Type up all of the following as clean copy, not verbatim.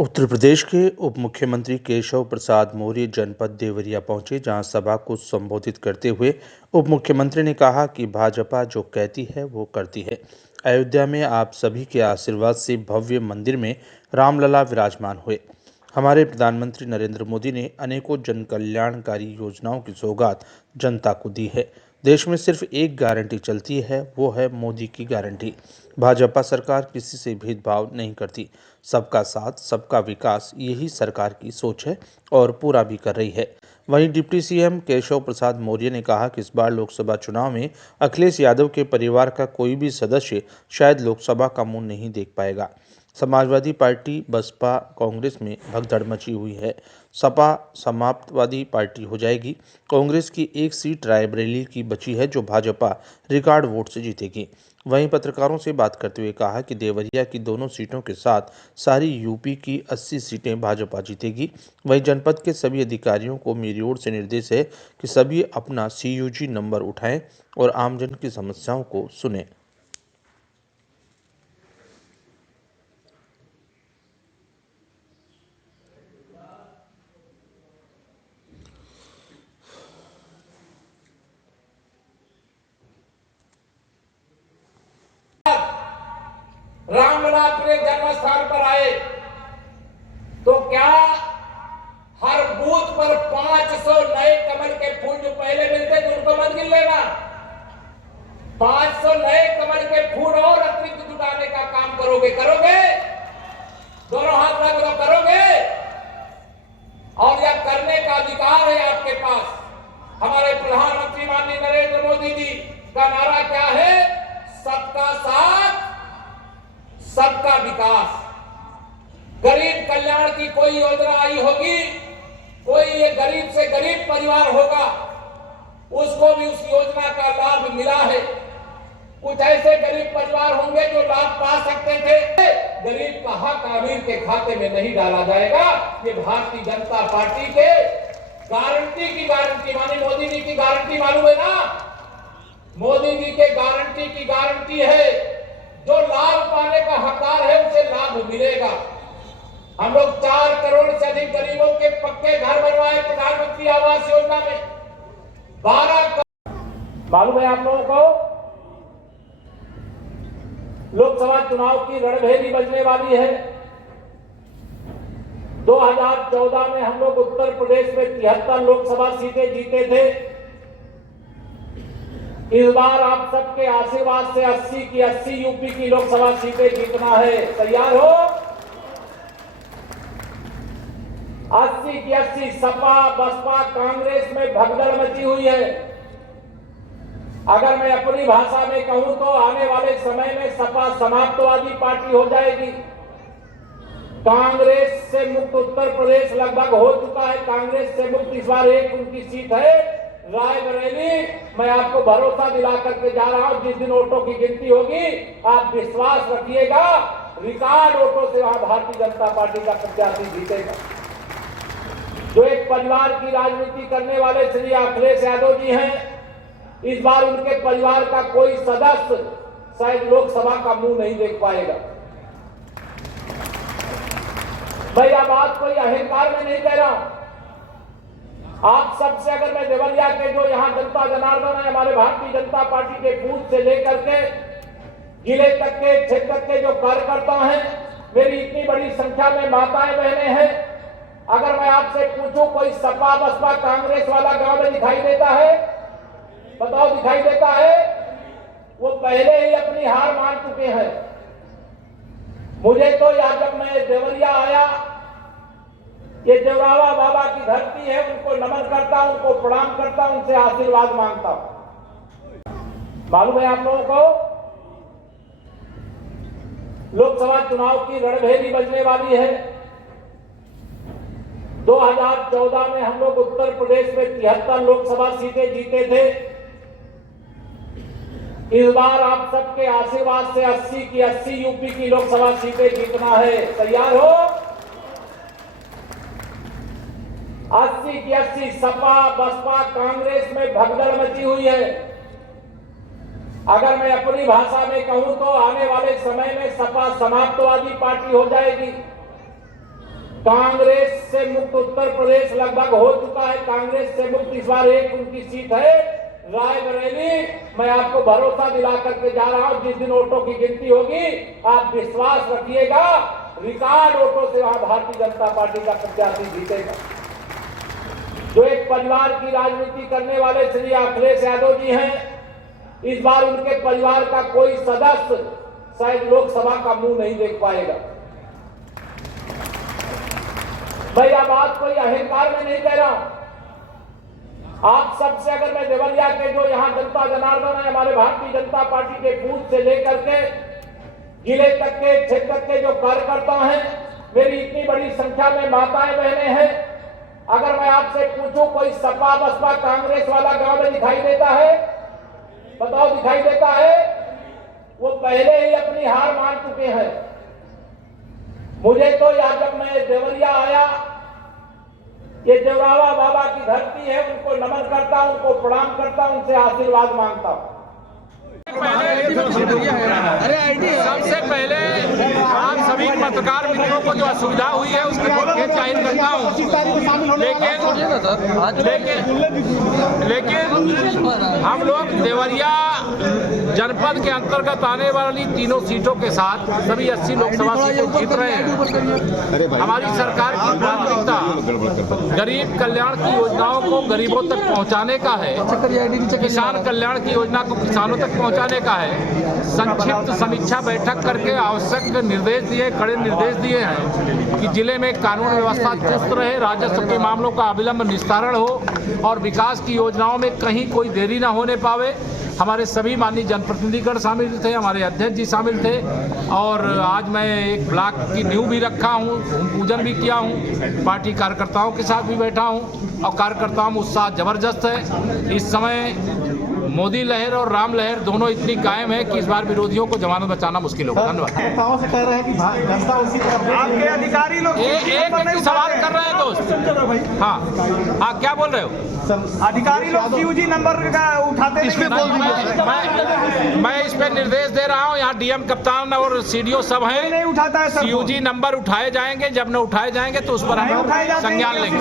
उत्तर प्रदेश के उप मुख्यमंत्री केशव प्रसाद मौर्य जनपद देवरिया पहुंचे, जहां सभा को संबोधित करते हुए उप मुख्यमंत्री ने कहा कि भाजपा जो कहती है वो करती है। अयोध्या में आप सभी के आशीर्वाद से भव्य मंदिर में रामलला विराजमान हुए। हमारे प्रधानमंत्री नरेंद्र मोदी ने अनेकों जन कल्याणकारी योजनाओं की सौगात जनता को दी है। देश में सिर्फ एक गारंटी चलती है, वो है मोदी की गारंटी। भाजपा सरकार किसी से भेदभाव नहीं करती। सबका साथ, सबका विकास, यही सरकार की सोच है और पूरा भी कर रही है। वहीं डिप्टी सीएम केशव प्रसाद मौर्य ने कहा कि इस बार लोकसभा चुनाव में अखिलेश यादव के परिवार का कोई भी सदस्य शायद लोकसभा का मुंह नहीं देख पाएगा। समाजवादी पार्टी, बसपा, कांग्रेस में भगदड़ मची हुई है। सपा समाजवादी पार्टी हो जाएगी। कांग्रेस की एक सीट रायबरेली की बची है, जो भाजपा रिकॉर्ड वोट से जीतेगी। वहीं पत्रकारों से बात करते हुए कहा कि देवरिया की दोनों सीटों के साथ सारी यूपी की 80 सीटें भाजपा जीतेगी। वहीं जनपद के सभी अधिकारियों को मेरी ओर से निर्देश है कि सभी अपना CUG नंबर उठाएं और आमजन की समस्याओं को सुनें। रामलला अपने जन्म स्थान पर आए तो क्या हर बूथ पर 500 नए कमल के फूल जो पहले मिलते थे उनको मत गिन लेना। 500 नए कमल के फूल और अतिरिक्त जुटाने का काम करोगे दोनों हाथ रख लो, करोगे। और यह करने का अधिकार है आपके पास। हमारे प्रधानमंत्री माननीय नरेंद्र मोदी जी का नारा क्या है? सबका साथ, सबका विकास। गरीब कल्याण की कोई योजना आई होगी, कोई ये गरीब से गरीब परिवार होगा, उसको भी उस योजना का लाभ मिला है। कुछ ऐसे गरीब परिवार होंगे जो लाभ पा सकते थे। गरीब का हक अमीर के खाते में नहीं डाला जाएगा। ये भारतीय जनता पार्टी के गारंटी की गारंटी, मानी मोदी जी की गारंटी मालूम है ना? मोदी जी के गारंटी की गारंटी है। जो लाभ पाने का हकदार है उसे लाभ मिलेगा। हम लोग 4 करोड़ से अधिक गरीबों के पक्के घर बनवाए प्रधानमंत्री आवास योजना में। 12 करोड़। मालूम है आप लोगों को लोकसभा चुनाव की रणभेरी बजने वाली है। 2014 में हम लोग उत्तर प्रदेश में 73 लोकसभा सीटें जीते थे। इस बार आप सबके आशीर्वाद से 80 की 80 यूपी की लोकसभा सीटें जीतना है। तैयार हो? 80 की 80 सपा, बसपा, कांग्रेस में भगदड़ मची हुई है। अगर मैं अपनी भाषा में कहूं तो आने वाले समय में सपा समाजवादी पार्टी हो जाएगी। कांग्रेस से मुक्त उत्तर प्रदेश लगभग हो चुका है। कांग्रेस से मुक्त इस बार एक उनकी सीट है रायबरेली। मैं आपको भरोसा दिला करके जा रहा हूं, जिस दिन वोटों की गिनती होगी आप विश्वास रखिएगा, रिकॉर्ड वोटों से वहां भारतीय जनता पार्टी का प्रत्याशी जीतेगा। जो एक परिवार की राजनीति करने वाले श्री अखिलेश यादव जी हैं, इस बार उनके परिवार का कोई सदस्य शायद लोकसभा का मुंह नहीं देख पाएगा। मैं यह बात कोई अहंकार में नहीं कह रहा हूं। आप सबसे अगर मैं देवरिया के जो यहां जनता जनार्दन है, हमारे भारतीय जनता पार्टी के बूथ से लेकर के जिले तक के, क्षेत्र तक के जो कार्यकर्ता हैं, मेरी इतनी बड़ी संख्या में माताएं बहनें हैं, अगर मैं आपसे पूछूं कोई सपा बसपा कांग्रेस वाला गांव में दिखाई देता है? बताओ, दिखाई देता है? वो पहले ही अपनी हार मान चुके हैं। मुझे तो याद, जब मैं देवरिया आया, ये देवरावा बाबा की धरती है, उनको नमन करता हूं, उनको प्रणाम करता हूं, उनसे आशीर्वाद मांगता हूं। मालूम है आप लोगों को लोकसभा चुनाव की रणभेरी बजने वाली है। 2014 में हम लोग उत्तर प्रदेश में 73 लोकसभा सीटें जीते थे। इस बार आप सबके आशीर्वाद से 80 की 80 यूपी की लोकसभा सीटें जीतना है। तैयार हो? 80 की 80 सपा, बसपा, कांग्रेस में भगदड़ मची हुई है। अगर मैं अपनी भाषा में कहूं तो आने वाले समय में सपा समाजवादी पार्टी हो जाएगी। कांग्रेस से मुक्त उत्तर प्रदेश लगभग हो चुका है। कांग्रेस से मुक्त इस बार एक उनकी सीट है रायबरेली। मैं आपको भरोसा दिला करके जा रहा हूं, जिस दिन वोटों की गिनती होगी आप विश्वास रखिएगा, रिकॉर्ड वोटों से वहां भारतीय जनता पार्टी का प्रत्याशी जीतेगा। जो एक परिवार की राजनीति करने वाले श्री अखिलेश यादव जी हैं, इस बार उनके परिवार का कोई सदस्य शायद लोकसभा का मुंह नहीं देख पाएगा। मैं यह बात कोई अहंकार में नहीं कह रहा हूं। आप सबसे अगर मैं देवरिया के जो यहां जनता जनार्दन है, हमारे भारतीय जनता पार्टी के बूथ से लेकर के जिले तक के क्षेत्र के जो कार्यकर्ता हैं, मेरी इतनी बड़ी संख्या में माताएं बहनें हैं, अगर मैं आपसे पूछूं कोई सपा बसपा कांग्रेस वाला गांव में दिखाई देता है? बताओ, दिखाई देता है? वो पहले ही अपनी हार मान चुके हैं। मुझे तो याद, जब मैं देवरिया आया, ये देवरावा बाबा की धरती है, उनको नमन करता हूं, उनको प्रणाम करता हूं, उनसे आशीर्वाद मांगता हूं। सबसे पहले आप सभी पत्रकार मित्रों को जो असुविधा हुई है उसकी खेद जाहिर करता हूँ, लेकिन हम लोग देवरिया जनपद के अंतर्गत आने वाली तीनों सीटों के साथ सभी 80 लोकसभा सीटें जीत रहे हैं। हमारी सरकार की प्राथमिकता गरीब कल्याण की योजनाओं को गरीबों तक पहुंचाने का है, किसान कल्याण की योजना को किसानों तक पहुंचाने का है। संक्षिप्त समीक्षा बैठक करके आवश्यक निर्देश दिए, कड़े निर्देश दिए हैं कि जिले में कानून व्यवस्था चुस्त रहे, राजस्व के मामलों का अविलंब निस्तारण हो और विकास की योजनाओं में कहीं कोई देरी न होने पावे। हमारे सभी माननीय जनप्रतिनिधिगण शामिल थे, हमारे अध्यक्ष जी शामिल थे और आज मैं एक ब्लॉक की नींव भी रखा हूँ, पूजन भी किया हूँ, पार्टी कार्यकर्ताओं के साथ भी बैठा हूँ और कार्यकर्ताओं में उत्साह जबरदस्त है। इस समय मोदी लहर और राम लहर दोनों इतनी कायम है कि इस बार विरोधियों को जमानत बचाना मुश्किल होगा। धन्यवाद। से कह रहे हैं कि जनता उसी तरफ आपके अधिकारी लोग एक सवाल कर रहे हैं दोस्त। हाँ, क्या बोल रहे हो? अधिकारी लोग सीयूजी नंबर का उठाते मैं इस पे निर्देश दे रहा हूँ, यहाँ डीएम कप्तान और सीडीओ सब हैं, नहीं उठाता है सर। सीयूजी नंबर उठाए जाएंगे, जब न उठाए जाएंगे तो उस पर हम संज्ञान लेंगे,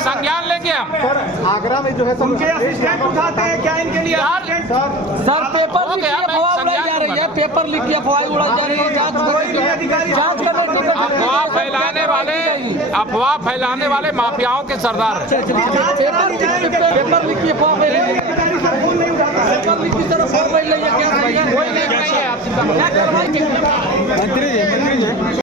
संज्ञान लेंगे हम। आगरा में जो है उनके असिस्टेंट उठाते हैं क्या इनके लिए? सर पेपर लीक की अफवाह उड़ाई जा रही है, पेपर लीक की अफवाह उड़ाई जा रही है। अफवाह फैलाने वाले माफियाओं के सरदार हैं। पेपर लीक की अफवाह फैल रही है, पेपर लीक की तरफ फैल रही है। क्या कोई नहीं है, आप चिंता मत करिए। क्या कार्रवाई